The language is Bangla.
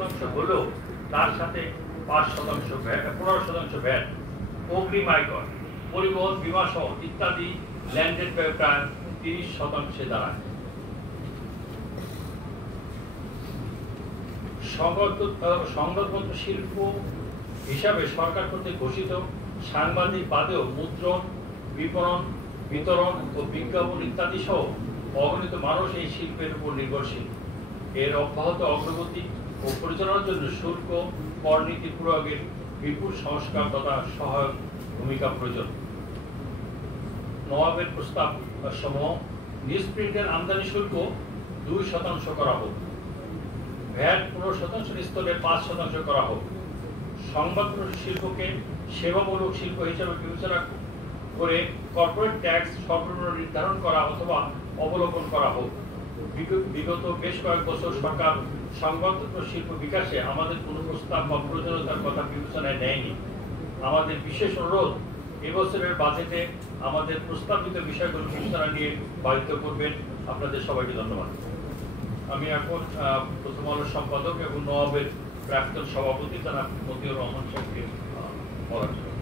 10% হলেও তার সাথে 5% ভ্যাট, 15% ভ্যাট, অগ্রিম আয়কর, পরিবহন, বীমা সহ ইত্যাদি ল্যান্ডেড ব্যয় প্রায় 30% দাঁড়ায়। সংবাদপত্র শিল্প হিসাবে সরকার কর্তৃক ঘোষিত সাংবাদিক বাদেও মুদ্রণ, বিপণন, বিতরণ ও বিজ্ঞাপন ইত্যাদি সহ অগণিত মানুষ এই শিল্পের উপর নির্ভরশীল। এর অব্যাহত অগ্রগতি ও পরিচালনার জন্য শুল্ক কর নীতি প্রয়োগের বিপুল সংস্কার তথা সহায়ক ভূমিকা প্রয়োজন। নবাবের প্রস্তাব সমূহ নিউজ প্রিন্টের আমদানি শুল্ক 2% করা হোক, ভ্যাট 15% স্তরে 5% করা হোক, সংবাদপত্র শিল্পকে সেবামূলক শিল্প হিসেবে বিবেচনা করে কর্পোরেট ট্যাক্স সর্বনিম্ন নির্ধারণ করা অথবা অবলোকন করা হোক। বিগত বেশ কয়েক বছর সরকার সংবাদপত্র শিল্প বিকাশে আমাদের কোনো প্রস্তাব বা প্রয়োজনীয়তার কথা বিবেচনায় নেয়নি। আমাদের বিশেষ অনুরোধ, এবছরের বাজেটে আমাদের প্রস্তাবিত বিষয়গুলো বিবেচনা নিয়ে বাধিত করবেন। আপনাদের সবাইকে ধন্যবাদ। আমি এখন প্রথম আলোর সম্পাদক এবং নবাবের প্রাক্তন সভাপতি জনাব মতিউর রহমান সাহেবকে বলার জন্য